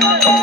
Hey!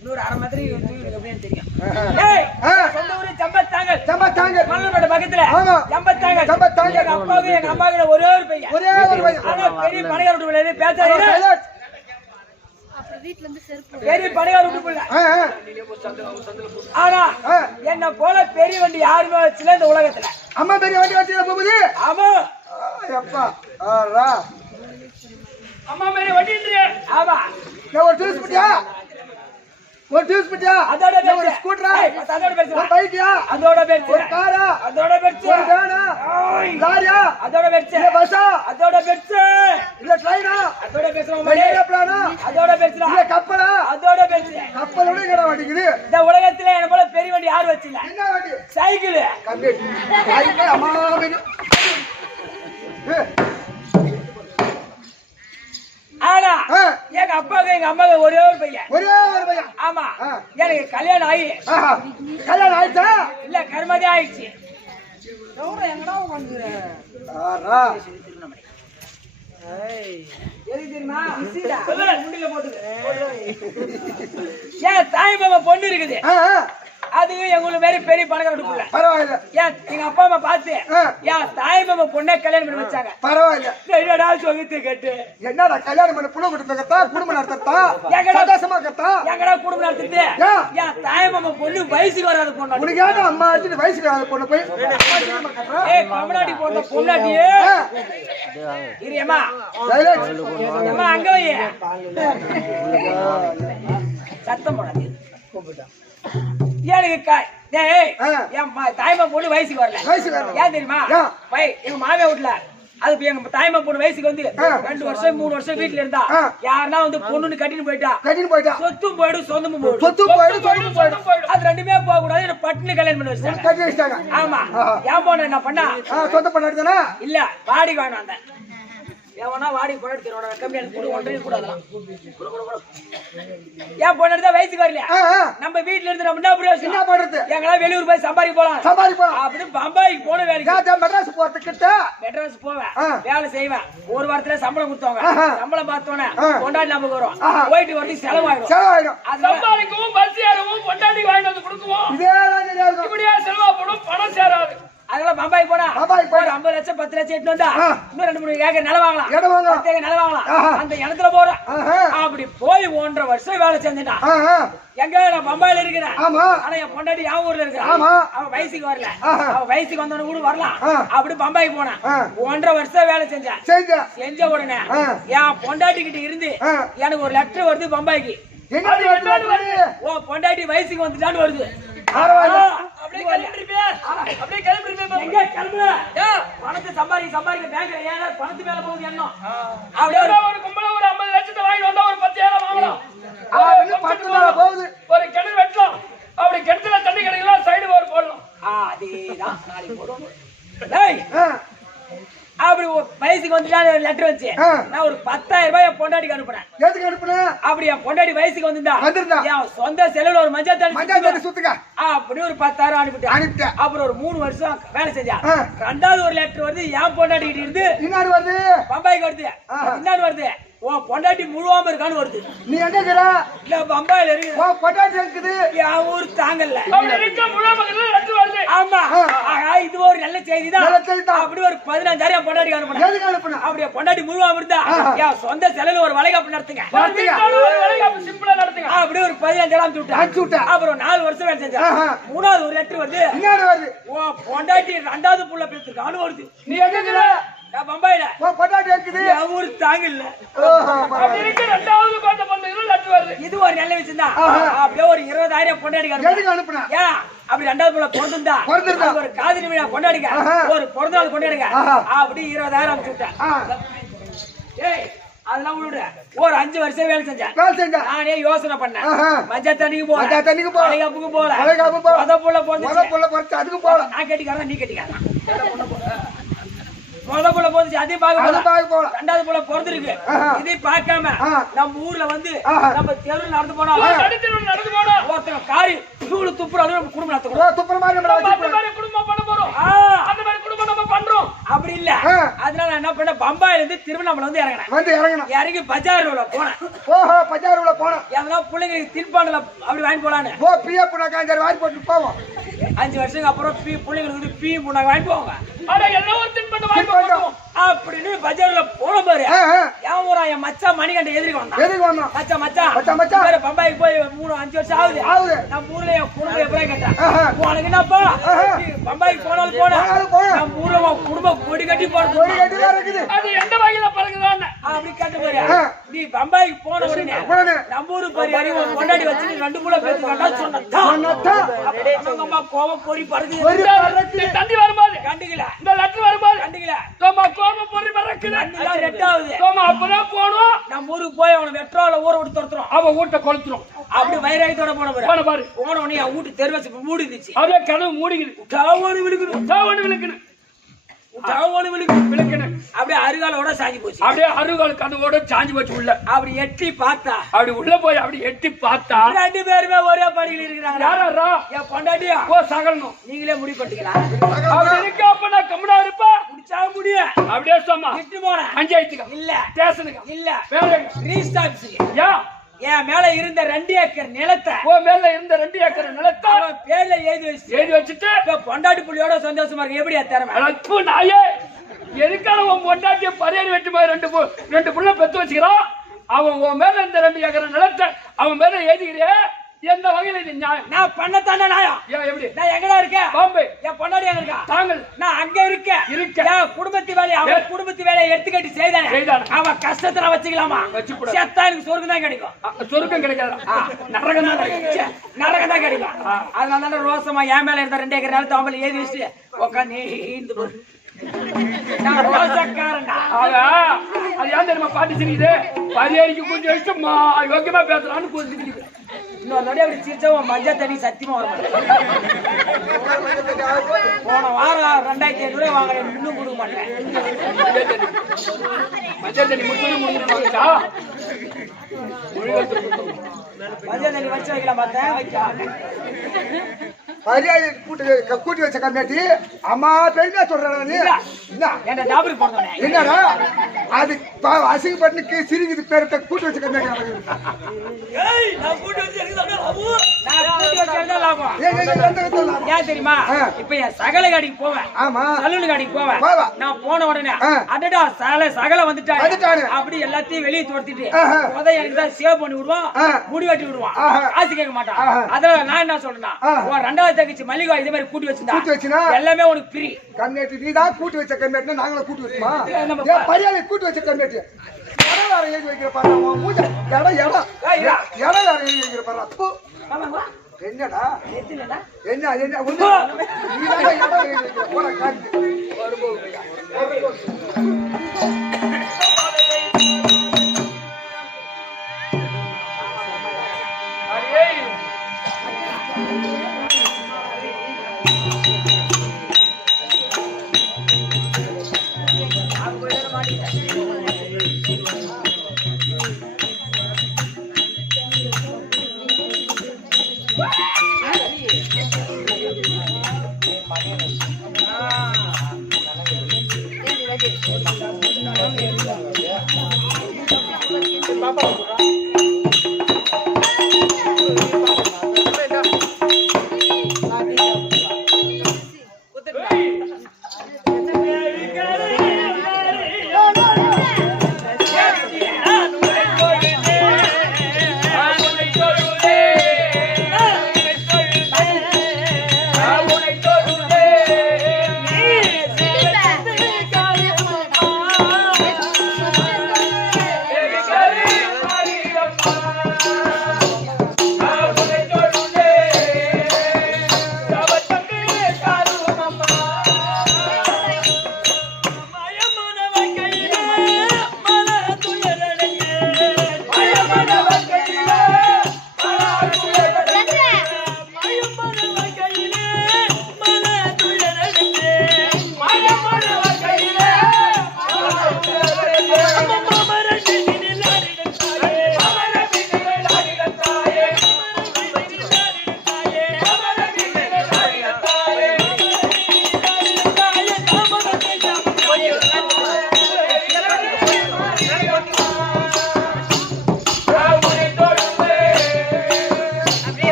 இன்னொரு அரை மாதிரி தெரியும். சொந்த ஊரு ஜம்பத்தாங்கல் மணல்மேடு பக்கத்துல ஜம்பத்தாங்கல். எங்க அப்பாவுக்கு எங்க அம்மாவுக்கு ஒரே ஒரு பையன். ஆனா பெரிய பணக்கார வீட்டு பேசாதீங்க. பெரிய பணக்கார வீட்டு பிள்ளை. ஆனா என்ன போல பெரிய வண்டி யாருமே வச்சுல இந்த உலகத்துல. அம்மா பெரிய வண்டி வச்சு போகுது. ஆமா அம்மா பெரிய வண்டி. ஆமா ஒரு ஜூஸ் பிட்டியா அதோட ஒரு ஸ்கூட்டரா அதோட பேச்சு ஒரு பைக்கியா அதோட பேச்சு ஒரு காரா அதோட பேச்சு ஒரு வேனா லாரியா அதோட பேச்சு இல்ல பஸ்ஸா அதோட பேச்சு இல்ல ட்ரெயினா அதோட பேசுறோம் மலையா பிளானா அதோட பேச்சு இல்ல கப்பலா அதோட பேச்சு கப்பலோட ஏற வண்டிக்குது. இந்த உலகத்துல என்ன போல பெரிய வண்டி யார் வச்சில்ல. என்ன வண்டி? சைக்கிள். சைக்கிள் அம்மா ஆனா எங்க அப்பாவுக்கு எங்க அம்மாவுக்கு ஒரே ஒரு பையன். ஆமா எனக்கு கல்யாணம் ஆயிடுச்சா இல்ல கர்மதி ஆயிடுச்சு. எங்கடா ஏன் தாய் மாமா பொண்ணு இருக்குது. அது எங்களுக்கு மாதிரி பெரிய பணக்கார வீட்டுக்குள்ள. பரவாயில்ல. ஏன் எங்க அப்பா அம்மா பார்த்து ஏன் தாய் மாமா பொண்ணை கல்யாணம் பண்ணி வச்சாங்க. பரவாயில்ல. என்னடா சொல்லிட்டு கேட்டு என்னடா கல்யாணம் பண்ணி புள்ள கொடுத்தா குடும்பம் நடத்தா சந்தோஷமா கத்தா எங்கடா குடும்பம் நடத்துது. ஏன் தாய் மாமா பொண்ணு வயசுக்கு வராத பொண்ணு. உனக்கு ஏன்டா அம்மா அடிச்சு வயசுக்கு வராத பொண்ணு போய் கமலாடி போட்ட பொண்ணாட்டியே இரியம்மா அம்மா அங்க வை சத்தம் போடாது. எனக்கு என் தாய்மா பொண்ணு வயசுக்கு வரல. ஏன் தெரியுமா? எங்க மாமியா வீட்டுல அது எங்க தாய்மா பொண்ணு வயசுக்கு வந்து 2 வருஷம் 3 வருஷம் வீட்டுல இருந்தா யாருன்னா வந்து பொண்ணுன்னு கட்டின்னு போயிட்டா சொத்தும் போயிடும் சொந்தமும் போயிடும். அது ரெண்டுமே போக கூடாது. பட்டுன்னு கல்யாணம் பண்ணி வச்சிட்டாங்க. ஆமா ஏன் போன என்ன பண்ணா சொந்த பண்ண இல்ல வாடி வேணும். அந்த ஏவனா வாடி போயிட்டு கம்பெனி கூட ஒன்றரை கூட அதெல்லாம் ஏன் பொண்ணு வயசுக்கு வரல. நம்ம வீட்டுல இருந்து நம்ம என்ன பண்றது? எங்களா வெளியூர் போய் சம்பாதிக்க போலாம் அப்படின்னு பம்பாய்க்கு போன வேலைக்கு மெட்ராஸ் போறதுக்கிட்ட மெட்ராஸ் போவேன் வேலை செய்வேன். ஒரு வாரத்துல சம்பளம் கொடுத்தவங்க சம்பளம் பார்த்தோன்னே கொண்டாடி நமக்கு வரும். போயிட்டு வந்து செலவாயிடும். சம்பாதிக்கவும் பஸ் ஏறவும் கொண்டாடி வாங்கிட்டு வந்து கொடுக்குவோம். இப்படியா செலவா போடும் பணம் சேராது. அதெல்லாம் பம்பாய் போனா 50 லட்சம் 10 லட்சம் எட்டு வந்தா இன்னும் 2-3 ஏக்கர் நிலம் வாங்கலாம். நிலம் வாங்கலாம். அந்த இடத்துல போறோம். அப்படி போய் 1.5 வருஷம் வேலை செஞ்சுட்டான். எங்க நான் பம்பாயில இருக்கிறேன். ஆனா என் பொண்டாட்டி என் ஊர்ல இருக்கிறேன். அவன் வயசுக்கு வரல. அவன் வயசுக்கு வந்தவனு கூட வரலாம். அப்படி பம்பாய்க்கு போனேன். 1.5 வருஷம் வேலை செஞ்ச உடனே என் பொண்டாட்டி கிட்ட இருந்து எனக்கு ஒரு லெட்டர் வருது பம்பாய்க்கு. ஓ பொண்டாட்டி வயசுக்கு வந்துட்டான்னு வருது. பணத்தை சம்பாதிக்க பேங்க்ல ஏன் பணத்து மேல போகுது எண்ணம். அப்படியே ஒரு கும்பல ஒரு 50 லட்சத்தை வாங்கி வந்தா ஒரு 10,000 வாங்கலாம். போகுது ஒரு கிணறு வெட்டலாம். அப்படி கிணத்துல தண்ணி கிடைக்கலாம் சைடு ஒரு போடலாம். அதேதான் நாளைக்கு போடுவோம். அப்படி வயசுக்கு வந்துட்டா லெட்டர் வச்சு நான் ஒரு 10,000 ரூபாய் பொண்டாட்டிக்கு அனுப்புனேன். எதுக்கு அனுப்புனேன்? அப்படி என் பொண்டாட்டி வயசுக்கு வந்திருந்தா என் சொந்த செலவுல ஒரு மஞ்சள் தண்ணி சுத்துக்க அப்படி ஒரு 10,000 அனுப்பிட்டேன். அப்புறம் ஒரு 3 வருஷம் வேலை செஞ்சா. 2வது ஒரு லெட்டர் வருது என் பொண்டாட்டி கிட்ட இருந்து. இன்னாரு வருது பம்பாய்க்கு வருது. இன்னாரு வருது உன் பொண்டாட்டி முழுவாம இருக்கான்னு வருது. நீ எங்க இருக்கிற? இல்ல பம்பாயில இருக்கு. உன் பொண்டாட்டி இருக்குது என் ஊர் தாங்கல்ல. ஆமா இது ஒரு நல்ல செய்தி தான். அப்படி ஒரு 15,000 பொண்டாட்டி அனுப்பணும். அப்படியே பொண்டாட்டி முழுவாம இருந்தா என் சொந்த செலவுல ஒரு வளைகாப்பு நடத்துங்க. சிம்பிளா நடத்துங்க. அப்படி ஒரு 15,000 அனுப்பிச்சு விட்டேன். அப்புறம் 4 வருஷம் வேலை செஞ்சா. 3வது ஒரு லெட்டர் வருது. உன் பொண்டாட்டி 2வது புள்ள பெற்றுக்கான்னு வருது. நீ எங்க இருக்கிற? பம்பாயில பொண்டாட்டி இருக்குது என் ஊர் தாங்கல்ல. இது ஒரு நல்ல விஷயம் தான். அப்படியே ஒரு 20,000 பொண்டாட்டி அனுப்புனா அப்படி 2வது புள்ள பிறந்திருந்தா ஒரு காதலி விழா கொண்டாடிக்க ஒரு பிறந்த நாள் கொண்டாடுங்க. அப்படி 20,000 அனுப்பிச்சு விட்டேன். அதெல்லாம் விட ஒரு 5 வருஷம் வேலை செஞ்சேன். நானே யோசனை பண்ணேன். மஞ்சள் தண்ணிக்கு போல வளைகாப்புக்கு போல அதுக்கு போல நான் கட்டிக்காரன் நீ கட்டிக்காரன் முத புள்ள போந்துச்சு அதையும் பார்க்க போல ரெண்டாவது புள்ள பிறந்திருக்கு இதையும் பார்க்காம நம்ம ஊர்ல வந்து நம்ம தெருவில் நடந்து போனோம் ஒருத்தங்க காரி தூளு துப்புற நம்ம குடும்பம் நடத்துறோம் குடும்பம் பண்ண போறோம் அந்த மாதிரி குடும்பம் நம்ம பண்றோம் அப்படி இல்ல அதனால என்ன பண்ண பம்பாயில இருந்து திருவண்ணாமலை வந்து இறங்கினேன் இறங்கி பஜார் உள்ள போனேன் எதனா பிள்ளைங்களுக்கு தின்பாண்டல அப்படி வாங்கி போலான்னு வாங்கி போட்டு போவோம் 5 வருஷத்துக்கு அப்புறம் பிள்ளைங்களுக்கு வந்து பீ புண்ணாக்கு வாங்கி போவாங்க அப்படின்னு பஜார்ல போன பாரு என் மச்சான் மணிகண்ட எதிர்க்கு வந்தான் மச்சான் பம்பாய்க்கு போய் 3-5 வருஷம் ஆகுது நம்ம ஊர்ல என் குடும்பம் எப்படி கேட்டேன் உனக்கு என்னப்பா பம்பாய்க்கு போனாலும் போன நம்ம ஊர்ல குடும்பம் கொடி கட்டி போறது அது எந்த வகையில பழகுதான் அப்படி கேட்டு பாரு நீ பம்பாய்க்கு போன உடனே நம்ம ஊரு பாரு கொண்டாடி வச்சு 2 மூளை பேசி சொன்னா கோவம் பொறி பறக்குது தண்ணி வரும்போது கண்டுக்கல இந்த லெட்டர் வரும்போது கண்டுக்கல கோவம் பொறி பறக்குது ரெட்டாவது அப்பதான் போனோம் நம்ம ஊருக்கு போய் அவனை வெற்றால ஊரை விட்டு துரத்துறோம் அவன் வீட்டை கொளுத்துறோம் அப்படி வயிறாயத்தோட போன பாரு போன உடனே அவன் வீட்டு தெரு வச்சு மூடி இருந்துச்சு அப்படியே கதவு மூடிக்குது விழுக்கணும் அப்படியே அருகாலோட சாஞ்சி போச்சு அப்படியே அருகால கதவோட சாஞ்சி போச்சு உள்ள அப்படி எட்டி பார்த்தா அப்படி உள்ள போய் அப்படி எட்டி பார்த்தா 2 பேருமே ஒரே படியில் இருக்கிறாங்க யாரா என் பொண்டாட்டியா சகலனும் நீங்களே முடிவு பண்ணிக்கலாம் அப்படி இருக்க அப்ப நான் கம்முனா இருப்பா முடிச்சா முடியும் அப்படியே சொன்னா திட்டு போனேன் பஞ்சாயத்துக்கு இல்ல ஸ்டேஷனுக்கு இல்ல வேற ரீஸ்ட் ஆபீஸ்க்கு என் மேல இருந்த 2 ஏக்கர் நிலத்தை மேல இருந்த 2 ஏக்கர் நிலத்தை பேர்ல எழுதி வச்சுட்டு பொண்டாட்டி புள்ளியோட சந்தோஷமா இருக்கு எப்படியா திறமை நாயே எதுக்கான உன் பொண்டாட்டிய பரியாரி வெட்டி போய் 2 புள்ள பெத்து வச்சுக்கிறான் அவன் உன் மேல இருந்த 2 ஏக்கர் நிலத்தை அவன் மேல எழுதிக்கிறிய எந்த வகையில இது நியாயம் நான் பண்ணத்தானே நியாயம் எப்படி நான் எங்கடா இருக்கேன் பாம்பே என் பொண்டாடி எங்க இருக்கா தாங்கள் நான் அங்க இருக்கேன் என் குடும்பத்து வேலையை அவன் குடும்பத்து வேலையை எடுத்துக்கட்டி செய்தானே அவன் கஷ்டத்துல வச்சுக்கலாமா செத்தா எனக்கு சொர்க்கம் தான் கிடைக்கும் சொர்க்கம் கிடைக்காது நரகம் தான் கிடைக்கும் அதனால ரோசமா என் மேல இருந்த 2 ஏக்கர் நிலத்தை அவன் ஏதி வச்சு உட்காந்து நீந்து போடு நான் ரோசக்காரன்டா அது ஏன் தெரியுமா பாட்டு சிரிக்குது பரியாரிக்கு கொஞ்சம் இஷ்டமா யோக்கியமா பேசுறான்னு கொஞ்சம் இன்னொரு நொடி அப்படி சிரிச்சா மஞ்சள் தண்ணி சத்தியமா வர போன வாரம் 2500 வாங்குறேன் இன்னும் கொடுக்க மாட்டேன் மஞ்சள் தண்ணி மஞ்சள் தண்ணி வச்சு வைக்கலாம் பார்த்தேன் பரியாரி கூட்டி வச்ச கம்மியாட்டி அம்மா பெருமையா சொல்றேன் என்னடா அது அசிங்கப்பட்டு சிரிக்குது பேருக்க கூட்டி வச்ச கம்மியாட்டி தெரியுமா இப்ப என் சகல காடிக்கு போவேன் சலூன் காடிக்கு போவேன் நான் போன உடனே அடடா சகல வந்துட்டாரு அப்படி எல்லாத்தையும் வெளியே துரத்திட்டு எனக்கு தான் சேவ் பண்ணி விடுவான் முடி வெட்டி விடுவான் காசு கேட்க மாட்டான் அதனால நான் என்ன சொல்றேன்னா 2வது தங்கச்சி மல்லிகா இதே மாதிரி கூட்டி வச்சிருந்தா எல்லாமே உனக்கு பிரி கம்மியாட்டி நீ தான் கூட்டி வச்ச கம்மியாட்டி நாங்களும் கூட்டி வச்சுமா பரியாரி கூட்டி வச்ச கம்மியாட்டி இடம் வேற எழுதி வைக்கிற பாரு மூஞ்ச இடம் வேற எழுதி வைக்கிற பாரு என்னடா என்ன இடம் எழுதி வைக்கிற போற காட்டு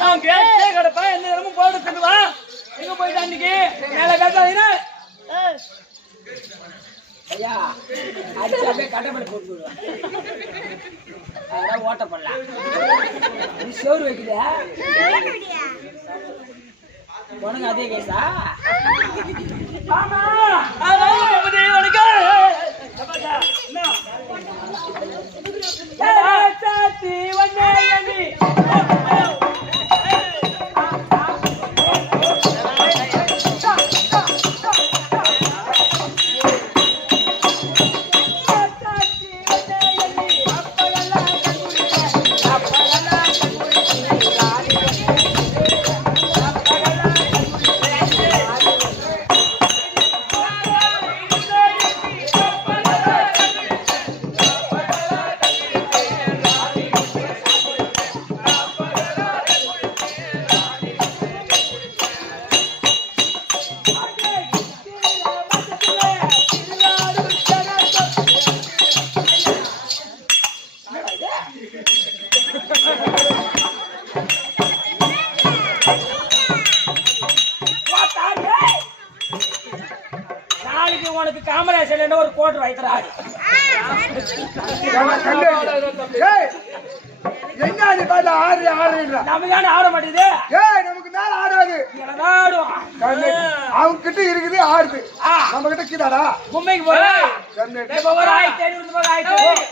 நான் கேட்டே கிடப்பா எந்த நேரமும் போட்டு தின்னுவா எங்க போயிட்டா அன்னைக்கு மேல பேசாதீங்க ஐயா அடிச்சாவே கட்டப்படி போட்டு விடுவேன் அதான் ஓட்ட பண்ணலாம் நீ சோறு வைக்கிற உனக்கு அதே கேசா ஆமா சாத்தி வந்தே காமராஜர் ஒரு கோட்டர் வைக்கிறாரு என்ன நீ பாத்து ஆறு நமக்கு ஆட மாட்டேங்குது நமக்கு மேல ஆடாது ஆடும் அவங்க கிட்ட இருக்குது ஆடுது நம்ம கிட்ட கிதாடா மும்பைக்கு போறேன் 1500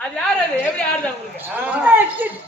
அது யாரு அது எப்படி ஆடுது உங்களுக்கு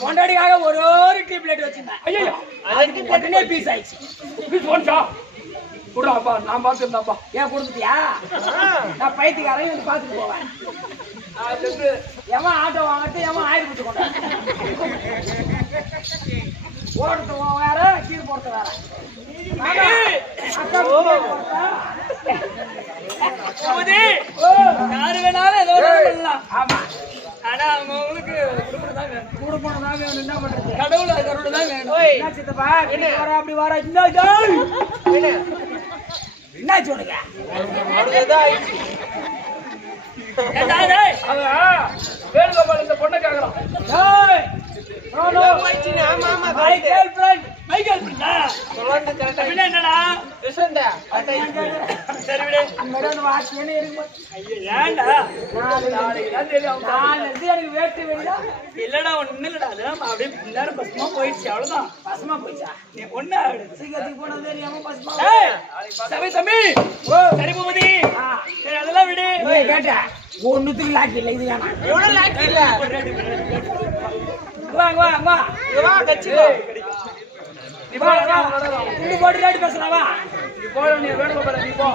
பொண்டாடிக்காக ஒரு டியூப்லைட் வச்சிருந்தேன் ஐயோ அதுக்கு உடனே பீஸ் ஆயிடுச்சு நான் பாத்துருந்தாப்பா ஏன் கொடுத்துட்டியா நான் பைத்தியக்காரையும் வந்து பாத்துட்டு போவேன் எவன் ஆட்டோ வாங்கட்டு எவன் ஆயிரம் கொடுத்து கொண்டான் ஓடுறது வேற கீழ் போடுறது வேற யாரு வேணாலும் ஏதோ பண்ணலாம் ஆமா ஆனா அவங்களுக்கு குடும்பம் தான் வேணும் என்ன பண்றது கடவுள் கருணை தான் வேணும் சித்தப்பா வர அப்படி வர என்ன சொல்லுங்க வேணுகோபால் இந்த பொண்ணை கேக்குறான் என்னடா சரி விடு எனக்கு வேட்டு வேண்டா இல்லடா ஒண்ணு இல்லடா அதுதான் அப்படியே எல்லாரும் பசமா போயிடுச்சு அவ்வளவுதான் பசமா போயிச்சா நீ ஒண்ணு சீக்கிரத்துக்கு போனது தெரியாம பசமா சரி தம்பி சரி பூபதி சரி அதெல்லாம் விடு கேட்டா ஒண்ணுத்துக்கு லாக்கி இல்லை இது வேணாம் லாக்கி இல்ல வாங்க வாங்க வா கட்சி நீ போட்டு ரெடி பேசலாம் வா நீ போற நீ வேணுகோபால் நீ போ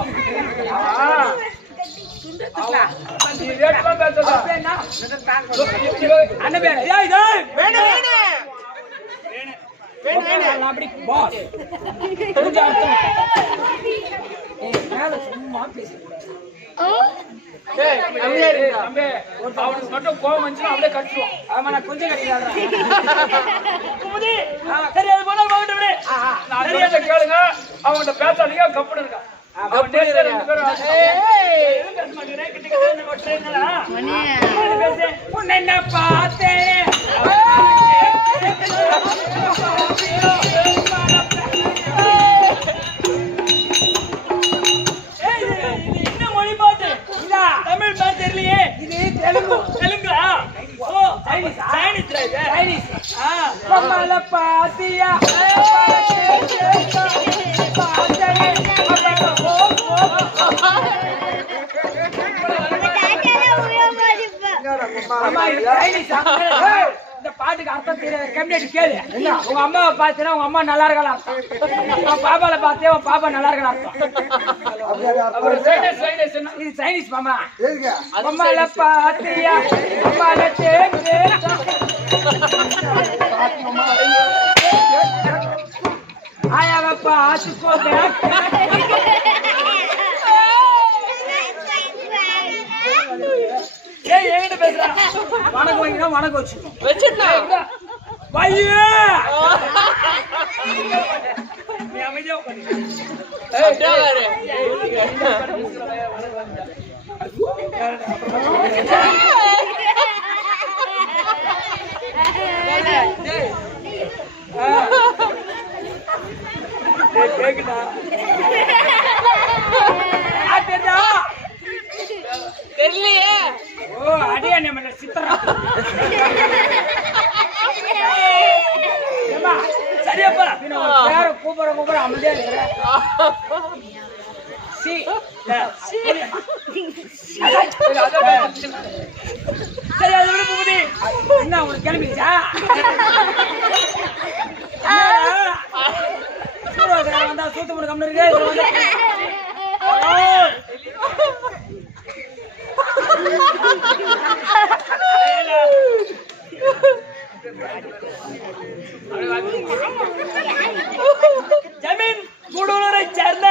நீ வேணுமா பேசலாம் அண்ணன் பேர் ஏய் டேய் வேணு அப்படி பாஸ் கொஞ்சம் அர்த்தம் ஏய் மேல சும்மா பேசி அவனுக்கு மட்டும் கோவம் வந்துச்சுன்னா அப்படியே கடிச்சிடுவான். ஆமா நான் கொஞ்சம் கடிக்காத சரி அது போல வாங்கிட்டு விடு. நான் சரியா கேளுங்க அவன்கிட்ட பேசாதீங்க கப்புன்னு இருக்கா அவன் டேஸ்ட் ரெண்டு பேரும் பேச மாட்டேங்கிறேன் கிட்ட உன்னை என்ன பார்த்தேன் தமிழ் பாட்டு தெரியலையே இது தெலுங்கா ஓ சைனீஸ் கமல பாத்தியா இந்த பாட்டுக்கு அர்த்தம் தெரியாது கம்யூனிட்டி கேளு உங்க அம்மாவை பார்த்தீங்கன்னா உங்க அம்மா நல்லா இருக்கலாம் அர்த்தம் பாப்பால பார்த்தே உன் பாப்பா நல்லா இருக்கலாம் அர்த்தம் இது சைனீஸ் மாமா அம்மால பாத்தியா அம்மால ஆயாவ பார்த்துக்கோ ஏய் என்கிட்ட பேசுறா வணக்கம் வைக்கணும் வணக்கம் வச்சுக்கோ பையே நீ அமைதியா சரி அது விட பூபதி என்ன உனக்கு கிளம்பிச்சா வந்தா சூத்து போட கம்மி இருக்கு ஜமீன் கூடலூரை சேர்ந்த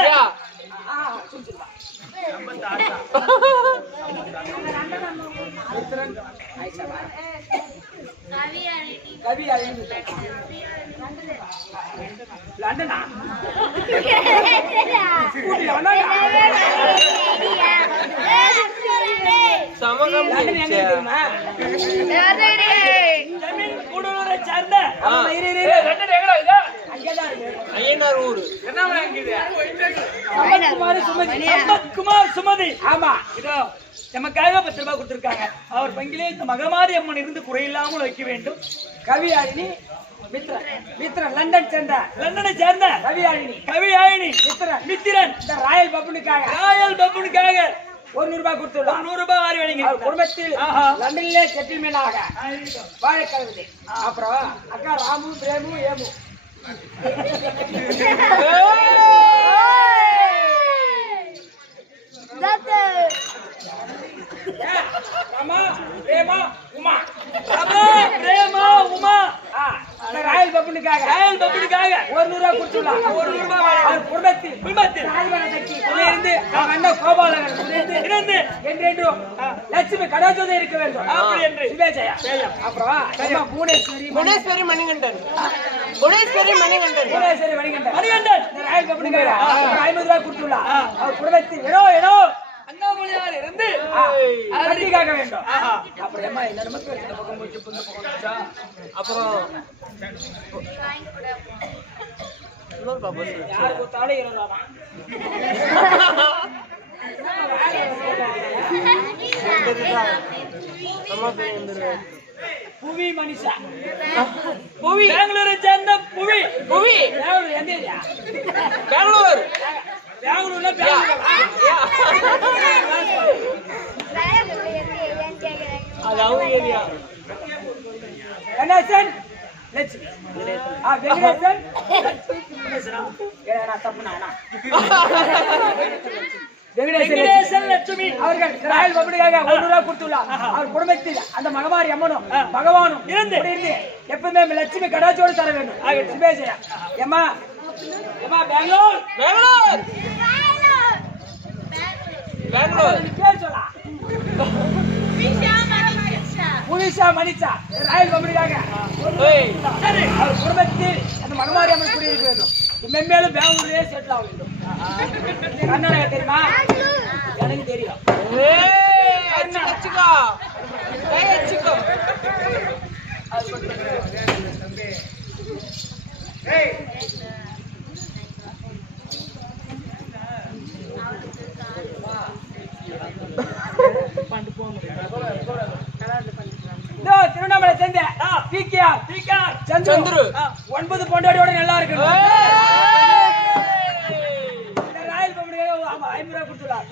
கவி லண்டனா கூடலூரை சேர்ந்த சம்பத்குமார் சுமதி. ஆமா இதோ நமக்காக 10 ரூபாய் கொடுத்திருக்காங்க. அவர் பங்கிலே இந்த மகமாரி அம்மன் இருந்து குறையில்லாமல் வைக்க வேண்டும். கவியாழினி மித்ரன் லண்டனை சேர்ந்த கவியாழினி மித்திரன் இந்த ராயல் பப்புனுக்காக 100 ரூபாய் கொடுத்துள்ளோம். 100 ரூபாய் வாரி வழங்கி குடும்பத்தில் லண்டனிலே செட்டில்மெண்ட் ஆக வாழ கலவுது. அப்புறம் அக்கா ராமு பிரேமு ஏமு ராயல் பப்புனுக்காக 100 ரூபாய் கொடுத்துள்ளோம். 100 ரூபாய் குடும்பத்தில் இருந்து அண்ணன் கோபாலன் இருந்து என்றென்றும் லட்சுமி கடாச்சோதை இருக்க வேண்டும். அப்படி என்று சிவேஜயா. அப்புறம் புவனேஸ்வரி மணிகண்டன் ராயல் பப்புனுக்காக 50 ரூபாய் கொடுத்துள்ளோம். அவர் குடும்பத்தில் ஏனோ அண்ணாமலையார் இருந்து அடிக்காக வேண்டும். அப்புறம் அம்மா என்ன நமக்கு இந்த பக்கம் போச்சு இந்த பக்கம் போச்சா. அப்புறம் யார் கொடுத்தாலும் 20 ரூபா தான். புவி மனிஷா பெங்களூரை சேர்ந்த புவி பெங்களூர் எந்த ஏரியா? பெங்களூர்ல கணேசன் லட்சுமி வெங்கடேசன் லட்சுமி அவர்கள் ராயல் பப்புனுக்காக 100 ரூபாய் கொடுத்துள்ளார். அவர் குடும்பத்தில் அந்த மகமாரி அம்மனும் பகவானும் இருந்து எப்பவுமே லட்சுமி கடாச்சோடு தர வேண்டும். சிவேஜயா ஏமா பெங்களூர் பேர் சொல்லா புலிஷா மணிஷா ராயல் பப்புனுக்காக அவர் குடும்பத்தில் அந்த மகமாரி அம்மன் குடியிருக்க வேண்டும். மென்மேலும் பெங்களூர்லயே செட்டில் ஆக வேண்டும். கர்நாடகா தெரியுமா? எனக்கு தெரியும். திருவண்ணாமலை சேர்ந்த சந்துரு 9 பொண்டாடியோட நல்லா இருக்கு. ராயல் பப்புனுக்காக 50 ரூபாய் கொடுத்துள்ளார்.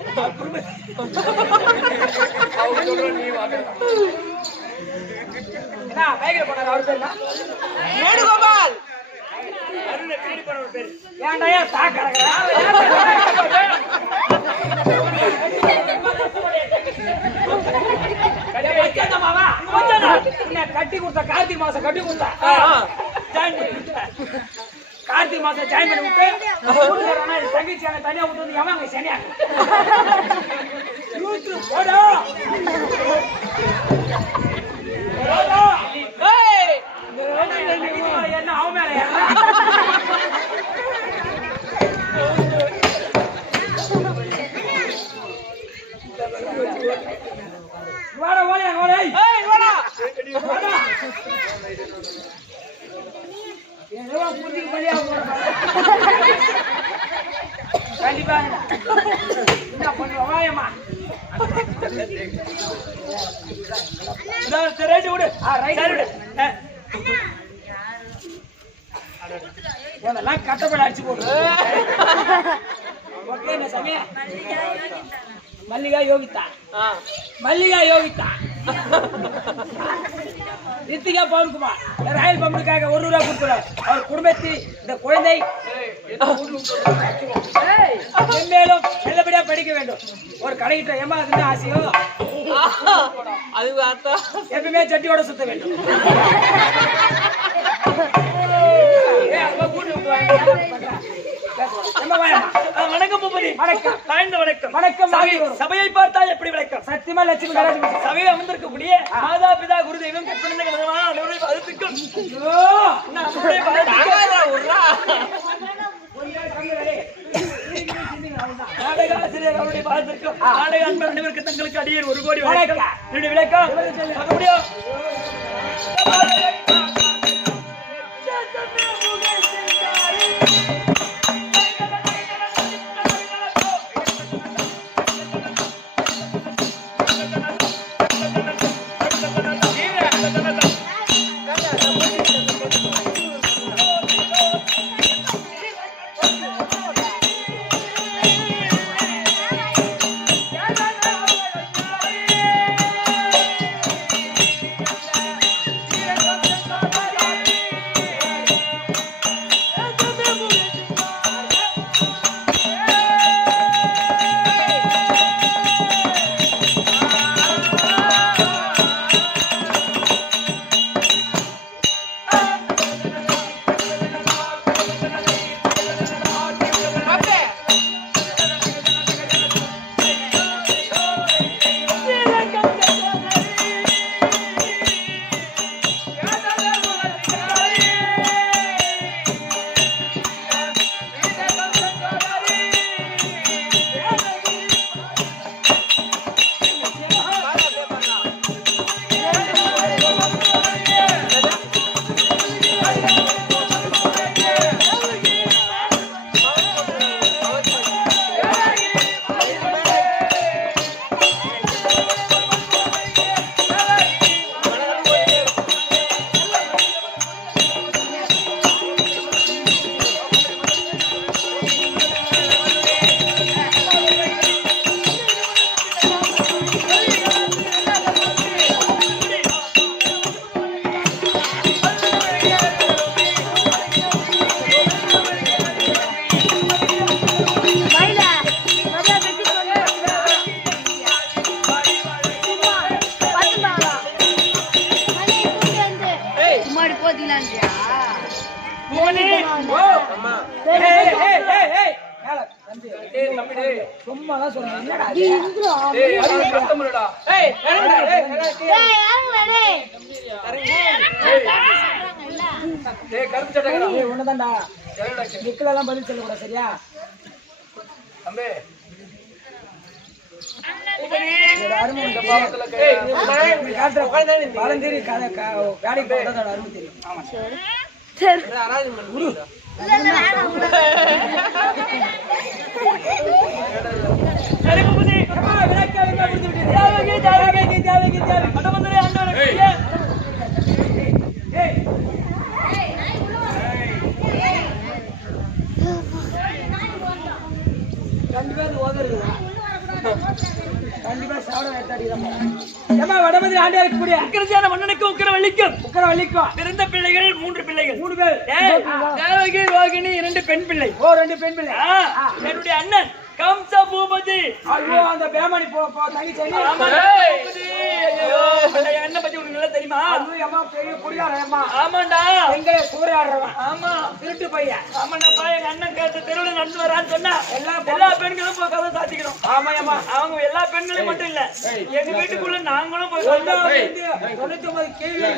என்ன பயங்கர போனார் அவர் பேர் வேணுகோபால். ஏன்டா கட்டி கொடுத்த கார்த்திகை மாசம் ஜாயின் பண்ணி விட்டு தங்கச்சி தனியா விட்டு வந்து எவன் சனியா என்ன அவன் மேல கண்டிப்பா என்ன பண்ணுவாயம்மா ரைட் விடு அதெல்லாம் கட்டப்பட அடிச்சு போடு. ஓகே சமயம் மல்லிகா யோகிதா மல்லிகா யோகிதா ரித்திகா பவன்குமார் ராயல் பம்புக்காக ₹1 கொடுக்கிறார். அவர் குடும்பத்தில் இந்த குழந்தை மேலும் நல்லபடியா படிக்க வேண்டும். ஒரு கடையிட்ட ஏமா அதுன்னு ஆசையோ அது பார்த்தா எப்பவுமே சட்டியோட சுத்த வேண்டும். வணக்கம் பூபதி. வணக்கம். தாய்ந்த வணக்கம். வணக்கம். சபையை பார்த்தால் எப்படி வணக்கம்? சத்தியமா லட்சுமி கடாட்சி சபையில் அமர்ந்திருக்கக்கூடிய மாதா பிதா குரு தெய்வம் கற்பனைகள் அனைவருடைய பாதத்துக்கும் நாடக ஆசிரியர் அவருடைய பாதத்திற்கும் நாடக அன்பர் அனைவருக்கு தங்களுக்கு அடியேன் 1 கோடி வணக்கம். விளக்கம் முடியும். சும்மாதான் சொல்றேன். ஒண்ணுதான்டா நிக்கலாம் பதில் சொல்லக்கூடாது. சரியா வேலைக்கு அருமை தெரியும். ஆமா கண்டிப்பா சாவட வேட்டாடி வடமதுரை ஆண்டியா இருக்கக்கூடிய உக்கிரசியான மன்னனுக்கு உக்கிரவள்ளிக்கும் பிறந்த பிள்ளைகள் 3 பிள்ளைகள். 3 பேர். தேவகி ரோகிணி 2 பெண் பிள்ளை. 2 பெண் பிள்ளை. என்னுடைய அண்ணன் கம்ச பூபதி. ஐயோ அந்த பேமணி தங்கச்சி அண்ணன் பத்தி உனக்கு நல்லா தெரியுமா? பெரிய குடியாரம்மா. ஆமாண்டா எங்க சூறையாடுறவன். ஆமா திருட்டு பையன். ஆமாண்டா எங்க அண்ணன் கேட்டு தெருவில் நடந்து வரான்னு சொன்னா எல்லா பெண்களும் போய் கதை சாத்திக்கிறோம். ஆமாயம்மா அவங்க எல்லா பெண்களையும் மட்டும் இல்ல எங்க வீட்டுக்குள்ள நாங்களும் போய் 99 கேள்வி.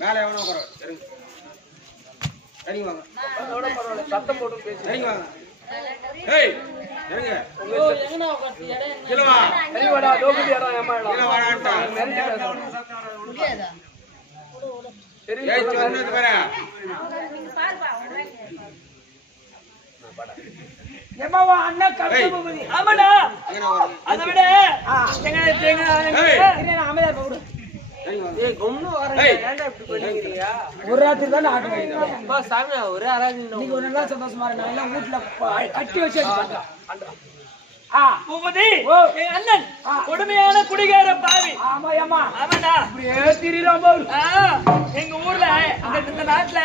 மேல எவனோ சத்தம் போட்டு பேசி ஆமாடா அதை விட ஒரு ராத்திரி தானே ஆட்டம் நீங்க ஒரு நல்லா சந்தோஷமா இருந்தா எல்லாம் வீட்டுல கட்டி வச்சு பூபதி என் அண்ணன் கொடுமையான குடிகார பாவி. ஆமா ஆமா ஆமாடா அப்படியே திரியலாம் எங்க ஊர்ல இந்த நாட்டுல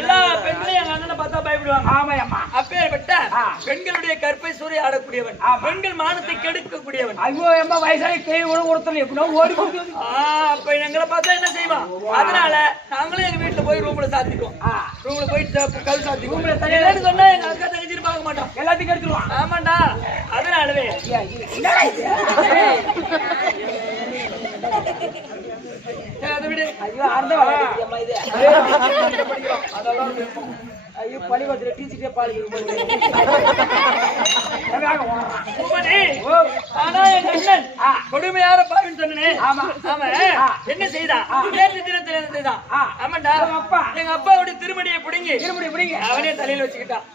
எல்லா பெண்களையும் எங்க அண்ணனை பார்த்தா பயப்படுவாங்க. ஆமா ஆமா அப்பேற்பட்ட பெண்களுடைய கற்பை சூறையாடக்கூடியவன், பெண்கள் மானத்தை கெடுக்கக்கூடியவன். ஐயோ அம்மா வயசாகி கை கூட ஒருத்தர் எப்படின்னா ஓடி போகுது. அப்ப எங்களை பார்த்தா என்ன செய்வான்? அதனால நாங்களும் எங்க வீட்டுல போய் ரூம்ல சாத்திக்குவோம். ரூம்ல போயிட்டு கல் சாத்தி ரூம்ல தனியாக சொன்னா எங்க அக்கா தங்கச்சிட்டு பார்க்க மாட்டோம், எல்லாத்தையும் கெடுத்துருவான். ஆமாண்டா அதனாலவே அதை விடு. ஐயோ அந்த ஐயோ பள்ளிக்கூடத்துல டீச்சரே பாலிக்கு ஆனா எங்க அண்ணன் கொடுமையான பாவின்னு சொன்னேன். ஆமா ஆமா என்ன செய்தான்? நேற்று தினத்துல என்ன செய்தான்? ஆமாண்டா எங்க அப்பாவுடைய திருமணியை பிடிங்கி அவனே தலையில வச்சுக்கிட்டான்.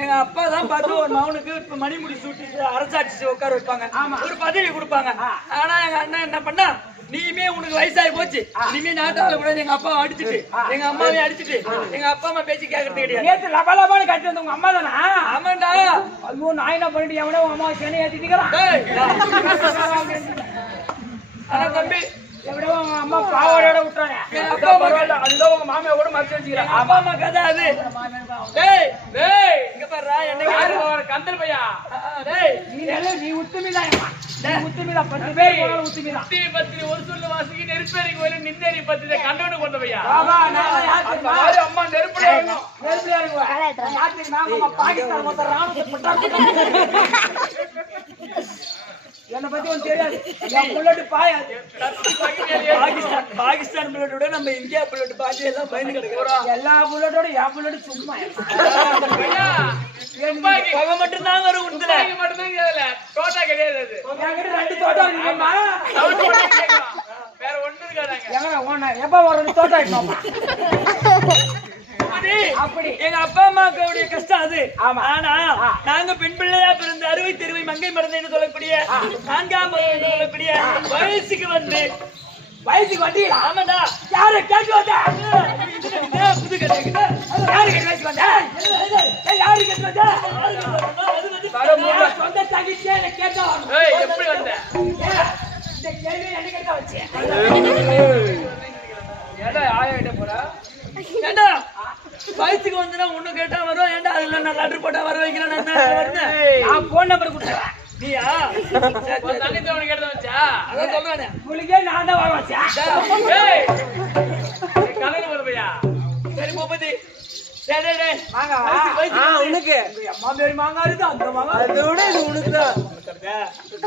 எங்க அப்பா தான் பார்த்து ஒரு மகனுக்கு இப்ப மணிமுடி சூட்டி அரசாட்சி உட்கார வைப்பாங்க, ஒரு பதவி கொடுப்பாங்க. ஆனா எங்க அண்ணன் என்ன பண்ணா, நீயுமே உனக்கு வயசாகி போச்சு, இனிமே நாட்டாள கூட எங்க அப்பா அடிச்சுட்டு எங்க அம்மாவையும் அடிச்சுட்டு எங்க அப்பா அம்மா பேச்சு கேட்கறது கிடையாது. லபலபான்னு கட்டி வந்த உங்க அம்மா தானா? ஆமாண்டா. ஐயோ நான் என்ன பண்ணிட்டு எவனோ உங்க அம்மா சென்னை ஏத்திட்டுக்கிறான். ஆனா தம்பி எவ்வளோ உங்க அம்மா பாவோட விட்டாங்க. அப்பா பரவாயில்ல, அதுதான் உங்க மாமியா கூட மறைச்சு வச்சுக்கிறேன். அப்பா அம்மா கதை அது. இங்க பாரு என்ன கந்தல் பையா, நீ உத்துமிதான் உத்துமிதான் 10 பேர் போனாலும் உத்துமிதான். பத்திரி ஒரு சொல்ல வாசிக்கு நெருப்பேரி கோயில நின்னேரி பத்திரி கண்டவனு கொண்ட பையா. அம்மா நெருப்படியா இருக்குவா பாகிஸ்தான் மொத்த ராணுவத்தை என்ன பத்தி ஒண்ணு தெரியாது. என் புல்லட் பாயாது. பாகிஸ்தான் புல்லட்டோட நம்ம இந்தியா புல்லட் பாதி எல்லாம் பயந்து கிடக்குறோம். எல்லா புல்லட்டோட என் புல்லட் சும்மா பகை மட்டும் தான் வரும். உண்டுல மட்டும் தான் தோட்டா கிடையாது. ரெண்டு தோட்டம் இருக்குமா? வேற ஒண்ணு இருக்காங்க. எப்ப ஒரு தோட்டம் இருக்கோமா? அப்படி எங்க அப்பா அம்மாவுடைய கஷ்டம் அது. ஆனா நாங்க பெண் பிள்ளையா பிறந்த அறுவை தெருவை மங்கை மறந்தேன்னு சொல்லக்கூடிய 4ஆம் வகுப்பு சொல்லக்கூடிய வயசுக்கு வந்து ஆமாண்டா யாரு கேட்டு வந்த? புது கதை யாரு கேட்டு வச்சு வந்த? யாரு கேட்டு வந்த? சொந்த தகிச்சே கேட்டா எப்படி வந்த? இந்த கேள்வி என்ன கேட்டா வச்சு ஏடா ஆயிட்ட போற ஏண்டா வயசுக்கு வந்துனா ஒண்ணு கேட்டா வரும். ஏண்டா அதுல நான் லெட்டர் போட்டா வர வைக்கிறேன். நான் போன் நம்பர் கொடுத்தேன். நீயா தண்ணி தவணை கேட்டதா வச்சா? அதான் சொல்றானே உங்களுக்கே நான் தான் வர வச்சேன். கலந்து வருவையா? சரி பூபதி உனக்கு அம்மா பேரு மாங்காரு தான். அந்த மாங்கா அதை விட இது உனக்கு தான்.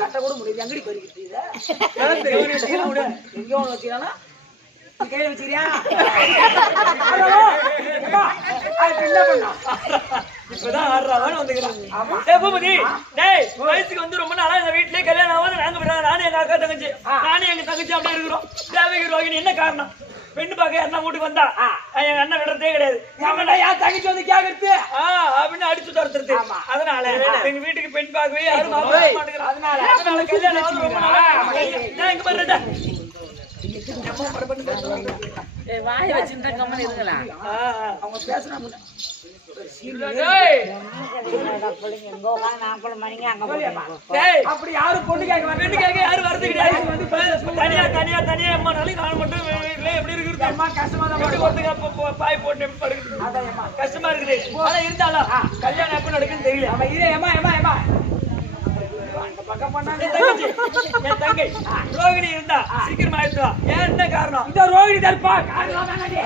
கட்ட கூட முடியுது. எங்கடி பறிக்கிறது எங்கேயோ ஒண்ணு வச்சுக்கானா கையில வச்சுக்கிறியா? இப்பதான் ஆடுறான்னு வந்துக்கிறான். பூபதி வயசுக்கு வந்து ரொம்ப நாளா எங்க வீட்லயே கல்யாணம் ஆகாது. நானும் எங்க அக்கா தங்கச்சி எங்க தங்கச்சி அப்படியே இருக்கிறோம். தேவைக்கு ரோகிணி என்ன காரணம்? பெண்ணு பார்க்க அண்ணா வீட்டுக்கு வந்தா எங்க அண்ணன் விடுறதே கிடையாது. என் தங்கச்சி வந்து கேக்குறது அப்படின்னு அடிச்சு தடுத்துறது. அதனால எங்க வீட்டுக்கு பெண் பார்க்கவே யாரும் மாட்டேங்கிறாங்க. அதனால கல்யாணம் ஆகுது ரொம்ப நாளா. நான் இங்க பாருடா வாய வச்சிருந்தா கம்மன் இருங்களா? அவங்க பேசுறாங்க. அப்படி யாரும் பொண்ணு கேட்க பெண்ணு கேட்க யாரும் வரது கிடையாது. தனியா அம்மா நாளைக்கு நான் மட்டும் எப்படி இருக்குது அம்மா கஷ்டமா தான் எப்படி போறதுக்கு பாய் போட்டு எப்படி படுக்குது கஷ்டமா இருக்குது. ஆனா இருந்தாலும் கல்யாணம் எப்ப நடக்குன்னு தெரியல. அந்த பக்கம் பண்ணாங்க. என் தங்கை ரோகிணி இருந்தா சீக்கிரமா ஆயிடுவா. ஏன் என்ன காரணம்? இந்த ரோகிணி தற்பா காரணம் தானே.